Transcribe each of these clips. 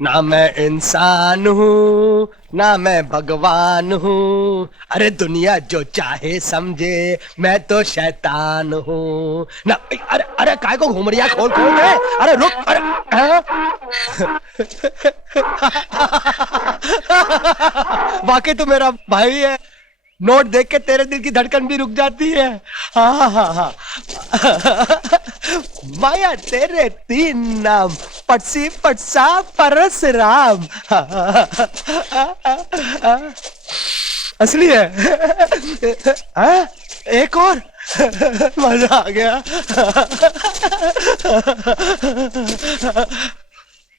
ना मैं इंसान हूँ ना मैं भगवान हूँ, अरे दुनिया जो चाहे समझे, मैं तो शैतान हूँ ना। अरे अरे काय को घूम रही है, खोल खोल के, अरे रुक, अरे हाँ? वाकई तो मेरा भाई है, नोट देख के तेरे दिल की धड़कन भी रुक जाती है। हाँ हाँ हाँ। माया तेरे तीन नाम, पटसी पटसा परसराम। असली है। हाँ? एक और मजा आ गया।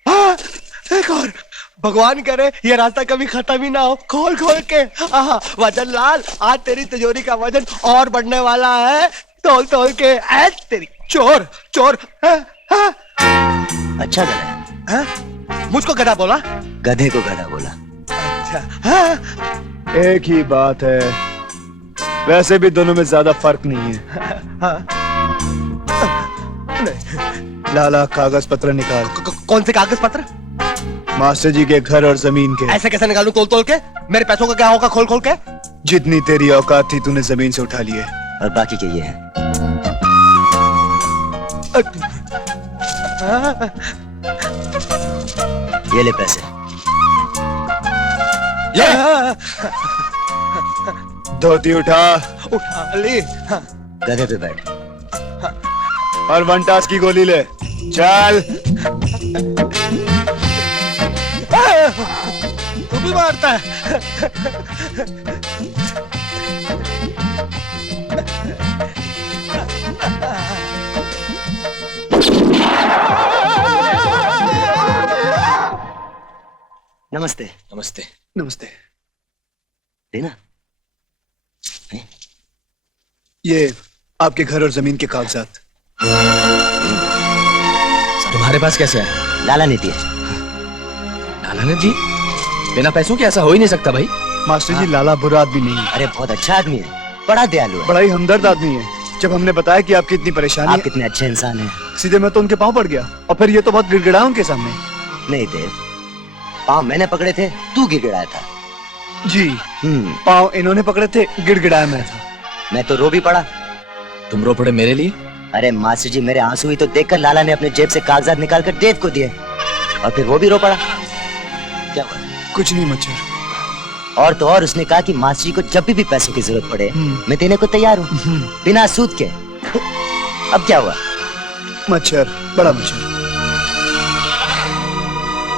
हाँ, एक और। भगवान करे ये रास्ता कभी खत्म ही ना हो, खोल खोल के। वजन लाल, आज तेरी तिजोरी का वजन और बढ़ने वाला है, तोल तोल के। ऐ तेरी चोर चोर। अच्छा गधा है। मुझको गधा बोला? गधे को गधा बोला। अच्छा। एक ही बात है, वैसे भी दोनों में ज्यादा फर्क नहीं है। नहीं। लाला कागज पत्र निकाल। कौन से कागज पत्र? मास्टर जी के घर और जमीन के। ऐसे कैसे निकालूं तोल तोल के? मेरे पैसों का क्या होगा खोल खोल के? जितनी तेरी औकात थी तूने जमीन से उठा लिए। और बाकी के ये है। ये ले पैसे। धोती उठा ली। गधे पे बैठ। और वन टास की गोली ले। चल। तू भी मारता है? नमस्ते। नमस्ते। नमस्ते। देना। ये आपके घर और जमीन के कागजात। तुम्हारे पास कैसे है? लाला ने दिए। लाला ने दी? बिना पैसों के ऐसा हो ही नहीं सकता भाई। मास्टर जी लाला बुरा आदमी नहीं है, अरे बहुत अच्छा आदमी है, बड़ा दयालु है। बड़ा ही हमदर्द आदमी है। जब हमने बताया कि आपकी इतनी परेशानी आप है, कितने अच्छे इंसान हैं। सीधे मैं तो उनके पांव पड़ गया, और फिर ये तो बहुत गिड़गिड़ाया उनके सामने। नहीं देव, पाँव मैंने पकड़े थे, तू गिड़गिड़ाया था। जी, पांव इन्होंने पकड़े थे, गिड़गिड़ाया मैं था। मैं तो रो भी पड़ा। तुम रो पड़े मेरे लिए? अरे मास्टर जी, मेरे आंसू ही तो देखकर लाला ने अपने जेब से कागजात निकालकर देव को दिए, और फिर वो भी रो पड़ा। क्या हुआ? कुछ नहीं मच्छर। और तो और उसने कहा कि मास्टर जी को जब भी पैसों की जरूरत पड़े मैं देने को तैयार हूँ, बिना सूद के। अब क्या हुआ? मच्छर, बड़ा मच्छर।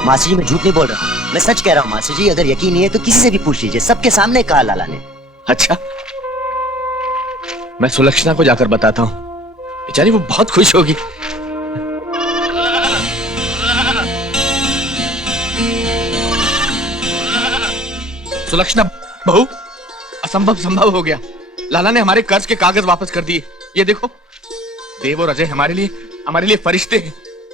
मास्टर जी मैं झूठ नहीं बोल रहा हूँ, मैं सच कह रहा हूँ मास्टर जी। अगर यकीन नहीं है तो किसी से भी पूछ लीजिए, सबके सामने कहा लाला ने। अच्छा, मैं सुलक्षणा को जाकर बताता हूँ, बेचारी वो बहुत खुश होगी। सुलक्षणा बहू, असंभव संभव हो गया। लाला ने हमारे कर्ज के कागज वापस कर दिए। ये देखो, देव और अजय हमारे लिए फरिश्ते हैं।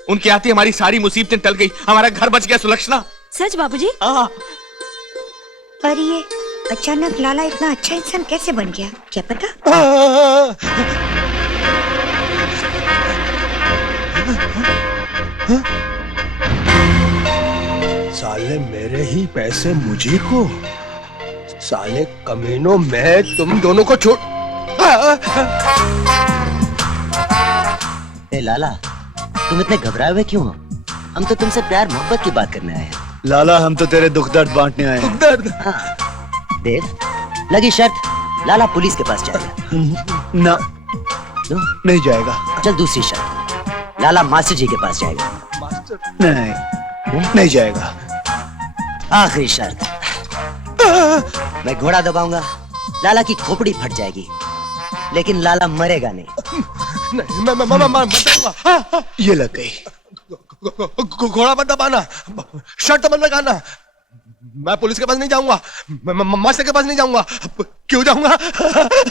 उनके आते हमारी सारी मुसीबतें टल गई, हमारा घर बच गया। सुलक्षणा। सच बाबूजी? हाँ। पर ये अचानक लाला इतना अच्छा इंसान कैसे बन गया, क्या पता? साले मेरे ही पैसे मुझे को, साले कमीनों, मैं तुम दोनों को छोड़। ए लाला, तुम इतने घबराए हुए क्यों हो? हम तो तुमसे प्यार मोहब्बत की बात करने आए हैं। लाला, हम तो तेरे दुख दर्द बांटने आए हैं। दर्द? हाँ। देव, लगी शर्त, लाला पुलिस के पास जाएगा। ना, क्यों? नहीं जाएगा। चल दूसरी शर्त, लाला मास्टर जी के पास जाएगा। नहीं, नहीं जाएगा। आखिरी शर्त, मैं घोड़ा दबाऊंगा, लाला की खोपड़ी फट जाएगी, लेकिन लाला मरेगा नहीं। नहीं, मैं मर जाऊंगा। ये लग गई। घोड़ा मत दबाना, शर्त मत लगाना। मैं पुलिस के पास नहीं जाऊंगा, मास्टर के पास नहीं जाऊंगा। क्यों जाऊंगा?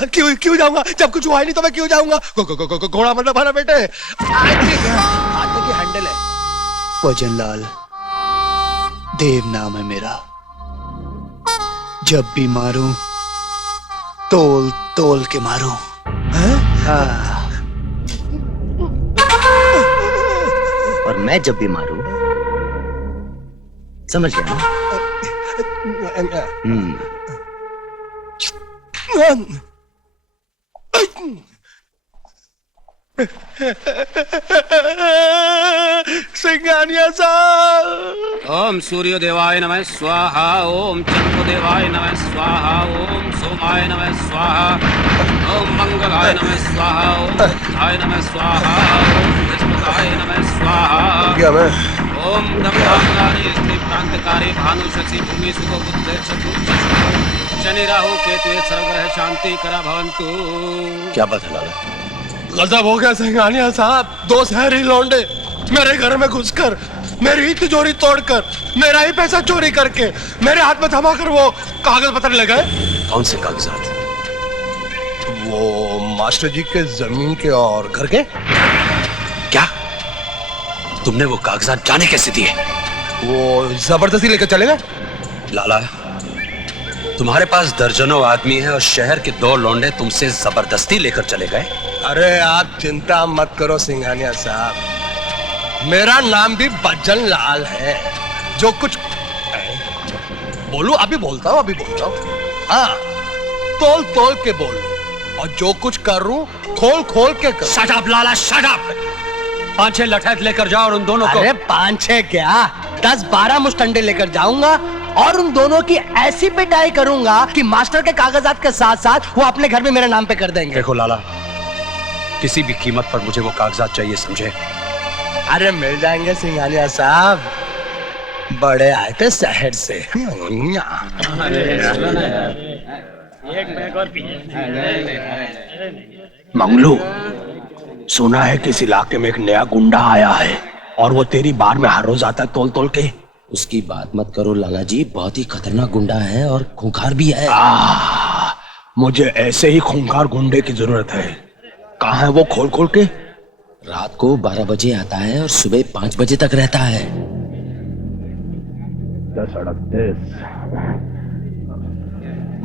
क्यों जाऊंगा? जब कुछ हुआ ही नहीं तो मैं क्यों जाऊंगा? घोड़ा मत दबाना बेटे। आगे की हैंडल है। वजनलाल, देव नाम है मेरा। जब भी मारूं, तोल तोल के मारूं। हाँ। और मैं जब भी मारूं समझ गया ना? सिंघानिया साहब। ओम सूर्य देवाय नमः स्वाहा, ओम चंद्र देवाय नमः स्वाहा, ओम सोमाय नमः स्वाहा, ओम मंगलाय नमः स्वाहा, ओम बुधाय नमः स्वाहा, ओम बृहस्पताय नमः स्वाहा, क्या मैं ओम ब्रह्मांगानि स्त्री प्रांतकारी भानु शशि भूमि सुख बुद्ध चतुर्थ शनि राहु केतु सर्वग्रह शांति करा भवन्तु। क्या बात है लाला? गजब हो गया सिंघानिया साहब। 2 शहरी लौंडे मेरे घर में घुसकर, मेरी ही तिजोरी तोड़कर, मेरा ही पैसा चोरी करके मेरे हाथ में थमा कर वो कागज पत्र ले गए। कौन से कागजात? वो मास्टर जी के जमीन के और घर के। क्या तुमने वो कागजात जाने कैसे दिए? वो जबरदस्ती लेकर चले गए। लाला, तुम्हारे पास दर्जनों आदमी है और शहर के 2 लौंडे तुमसे जबरदस्ती लेकर चले गए? अरे आप चिंता मत करो सिंघानिया साहब, मेरा नाम भी बच्चन लाल है। जो कुछ बोलू अभी बोलता हूँ, हाँ, तोल तोल के बोलू और जो कुछ करूँ खोल खोल के करूँ। शट अप लाला, शट अप। 5-6 लठैत लेकर जाओ और उन दोनों को। अरे 5-6 क्या, 10-12 मुस्टंडे लेकर जाऊंगा और उन दोनों की ऐसी पिटाई करूंगा कि मास्टर के कागजात के साथ साथ वो अपने घर में मेरे नाम पे कर देंगे। देखो लाला, किसी भी कीमत पर मुझे वो कागजात चाहिए, समझे? अरे मिल जाएंगे सिंघानिया साहब, बड़े आए थे शहर से। मंगलू, सुना है कि इस इलाके में एक नया गुंडा आया है और वो तेरी बार में हर रोज आता है तोल तोल के। उसकी बात मत करो लाला जी, बहुत ही खतरनाक गुंडा है और खूंखार भी है। मुझे ऐसे ही खूंखार गुंडे की जरूरत है। कहाँ है वो, खोल खोल के? रात को 12 बजे आता है और सुबह 5 बजे तक रहता है। 10-38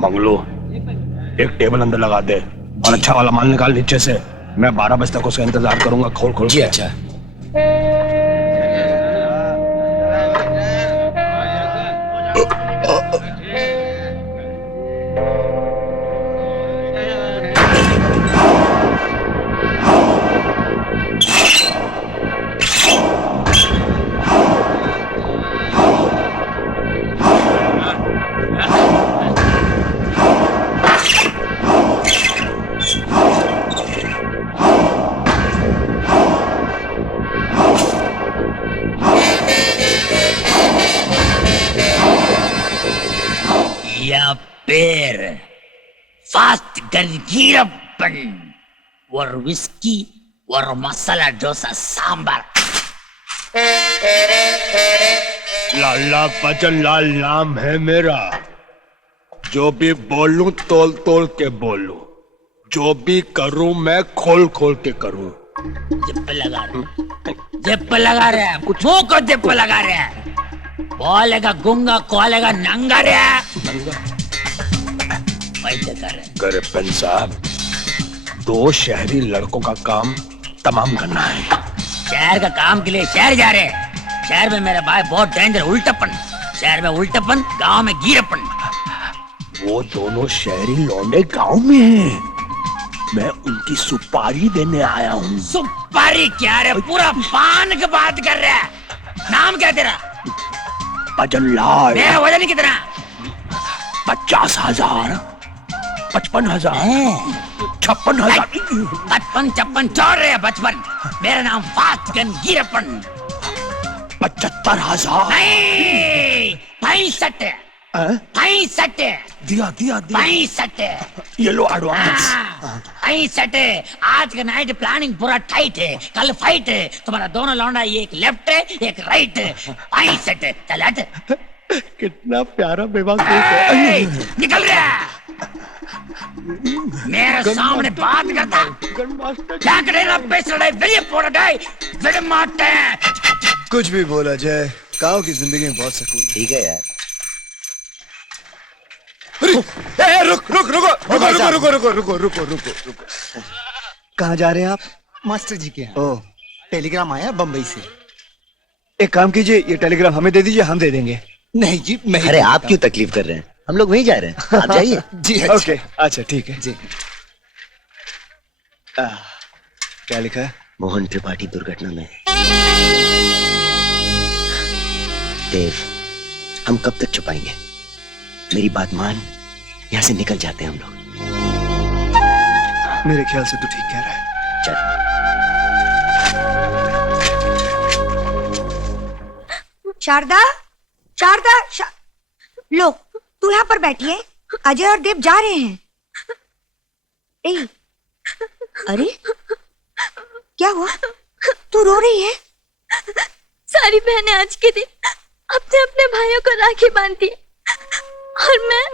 मंगलू, एक टेबल अंदर लगा दे और अच्छा वाला माल निकाल नीचे से। मैं 12 बजे तक उसका इंतजार करूंगा, खोल खोल जी के। अच्छा। पेर फास्ट गंजीरप्पन और विस्की और मसाला डोसा सांबर। लाला बच्चन लाल नाम है मेरा। जो भी बोलूं तोल तोल के बोलूं, जो भी करूं मैं खोल खोल के करूं। जिप लगा रहा है, मुंह को जिप लगा रहा है। बोलेगा गुंगा, खोलेगा नंगा रे। गरपन साहब, 2 शहरी लड़कों का काम तमाम करना है। शहर का काम के लिए शहर जा रहे हैं। शहर में मेरा भाई बहुत डेंजर, उल्टापन। शहर में उल्टापन, गांव में गिरपन। वो दोनों शहरी लौंडे गांव में हैं। मैं उनकी सुपारी देने आया हूँ। सुपारी क्या रे, पूरा पान की बात कर रहा है। नाम क्या तेरा? बच्चन लाल। मेरा वजन कितना? 50,000, 55,000, 56,000। 55 छोड़ रहे हैं, 55। मेरा नाम फास्ट गन गिरपन। 75,000। नहीं, 65। 65। दिया 65। ये लो एडवांस। 65। आज का नाइट प्लानिंग पूरा टाइट है। कल फाइट है। तुम्हारा दोनों लौंडा, एक लेफ्ट है एक राइट है। 65। चल हट। कितना प्यारा बेवकूफ है। निकल गया। मेरे सामने बात करता। क्या करेगा पेशड़े, वेरी इंपॉर्टेंट, वेरी मारते हैं। कुछ भी बोला जाए, गांव की जिंदगी में बहुत सुकून। ठीक है यार। रुको। कहाँ जा रहे हैं आप? मास्टर जी के यहाँ। ओह, टेलीग्राम आया बम्बई से। एक काम कीजिए, ये टेलीग्राम हमें दे दीजिए, हम दे देंगे। नहीं जी मैं ही अरे देता आप क्यों तकलीफ कर रहे हैं, हम लोग वहीं जा रहे हैं, आप जाइए। हूँ। जी अच्छा। ओके अच्छा ठीक है जी क्या लिखा है? मोहन त्रिपाठी दुर्घटना में। देव, हम कब तक छुपाएंगे? मेरी बात मान, यहां से निकल जाते हैं हम लोग। मेरे ख्याल से तू ठीक कह रहा है। चल। शारदा, शारदा, लो तू यहाँ पर बैठी है, अजय और देव जा रहे हैं। ए, अरे क्या हुआ, तू रो रही है? सारी बहनें आज के दिन अपने अपने भाइयों को राखी बांधती है और मैं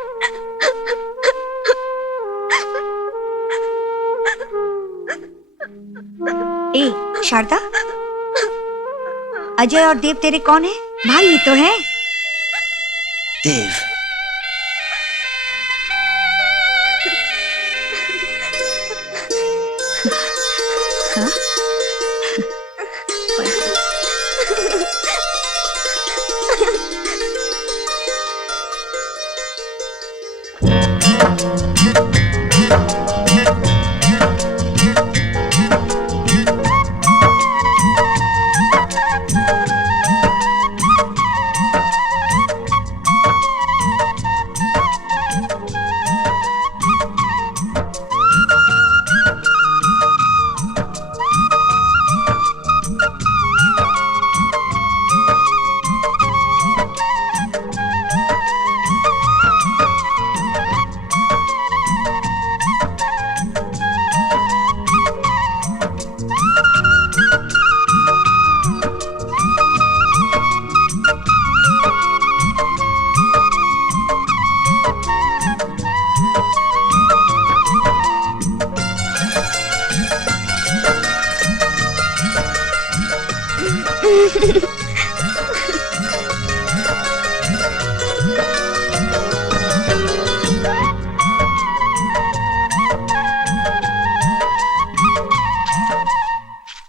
ए शारदा, अजय और देव तेरे कौन है? भाई ही तो हैं। देव, हाँ?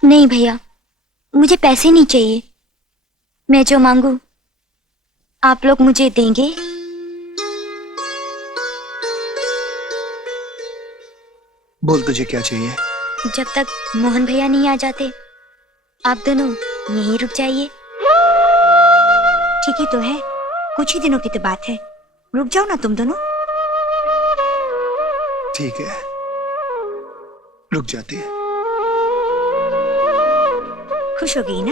नहीं भैया, मुझे पैसे नहीं चाहिए। मैं जो मांगू आप लोग मुझे देंगे? बोल तुझे क्या चाहिए? जब तक मोहन भैया नहीं आ जाते आप दोनों यहीं रुक जाइए। ठीक ही तो है, कुछ ही दिनों की तो बात है, रुक जाओ ना तुम दोनों। ठीक है, रुक जाती है। खुश हो गई ना?